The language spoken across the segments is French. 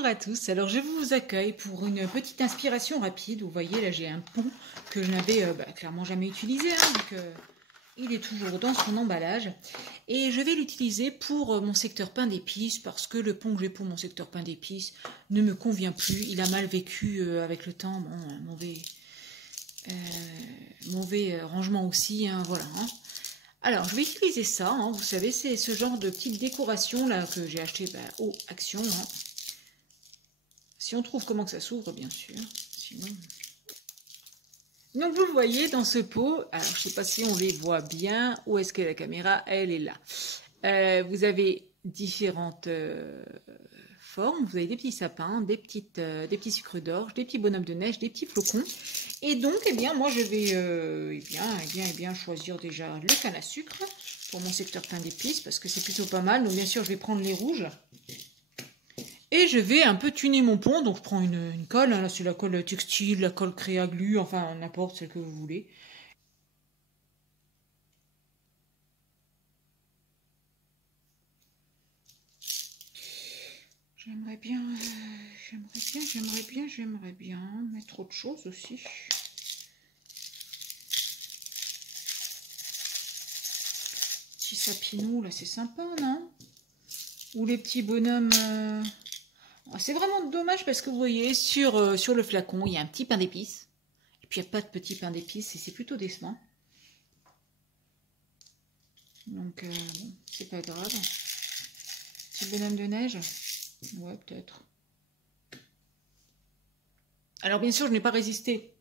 Bonjour à tous, alors je vous accueille pour une petite inspiration rapide. Vous voyez là j'ai un pont que je n'avais clairement jamais utilisé, donc il est toujours dans son emballage. Et je vais l'utiliser pour mon secteur pain d'épices parce que le pont que j'ai pour mon secteur pain d'épices ne me convient plus. Il a mal vécu avec le temps, bon, mauvais rangement aussi, hein, voilà. Hein. Alors, je vais utiliser ça, hein, vous savez, c'est ce genre de petite décoration là que j'ai acheté au Action. Hein. Si on trouve comment que ça s'ouvre, bien sûr. Sinon... Donc, vous le voyez dans ce pot. Alors, je ne sais pas si on les voit bien. Où est-ce que la caméra? Elle est là. Vous avez différentes formes. Vous avez des petits sapins, des petits sucres d'orge, des petits bonhommes de neige, des petits flocons. Et donc, eh bien, moi, je vais choisir déjà le canne à sucre pour mon secteur pain d'épices parce que c'est plutôt pas mal. Donc, bien sûr, je vais prendre les rouges. Et je vais un peu tuner mon pont. Donc, je prends une colle. Hein, là, c'est la colle textile, la colle créa glu, enfin, n'importe celle que vous voulez. J'aimerais bien mettre autre chose aussi. Petit sapinou, là, c'est sympa, non? Ou les petits bonhommes... C'est vraiment dommage parce que vous voyez, sur le flacon, il y a un petit pain d'épices. Et puis, il n'y a pas de petit pain d'épices et c'est plutôt décevant. Donc, bon, c'est pas grave. Petit bonhomme de neige. Ouais, peut-être. Alors, bien sûr, je n'ai pas résisté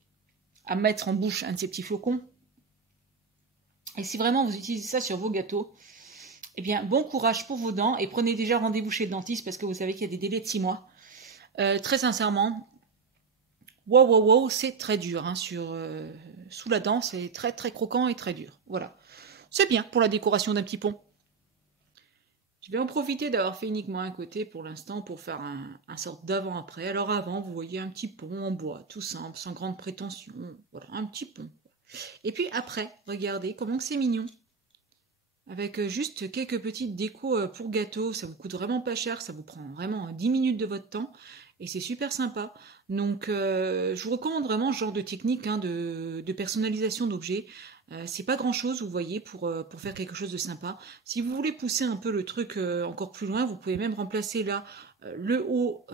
à mettre en bouche un de ces petits flocons. Et si vraiment vous utilisez ça sur vos gâteaux, eh bien, bon courage pour vos dents et prenez déjà rendez-vous chez le dentiste parce que vous savez qu'il y a des délais de 6 mois. Très sincèrement, wow, c'est très dur. Hein, sous la dent, c'est très très croquant et très dur. Voilà. C'est bien pour la décoration d'un petit pont. Je vais en profiter d'avoir fait uniquement un côté pour l'instant pour faire un sorte d'avant-après. Alors avant, vous voyez un petit pont en bois, tout simple, sans grande prétention. Voilà, un petit pont. Et puis après, regardez comment c'est mignon. Avec juste quelques petites décos pour gâteau, ça vous coûte vraiment pas cher, ça vous prend vraiment 10 minutes de votre temps et c'est super sympa. Donc je vous recommande vraiment ce genre de technique hein, de personnalisation d'objets. C'est pas grand chose, vous voyez, pour faire quelque chose de sympa. Si vous voulez pousser un peu le truc encore plus loin, vous pouvez même remplacer là le haut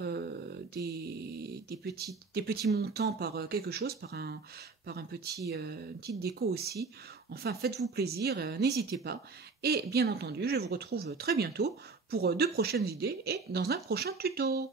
des petits montants par quelque chose, par une petite déco aussi. Enfin, faites-vous plaisir, n'hésitez pas. Et bien entendu, je vous retrouve très bientôt pour de prochaines idées et dans un prochain tuto.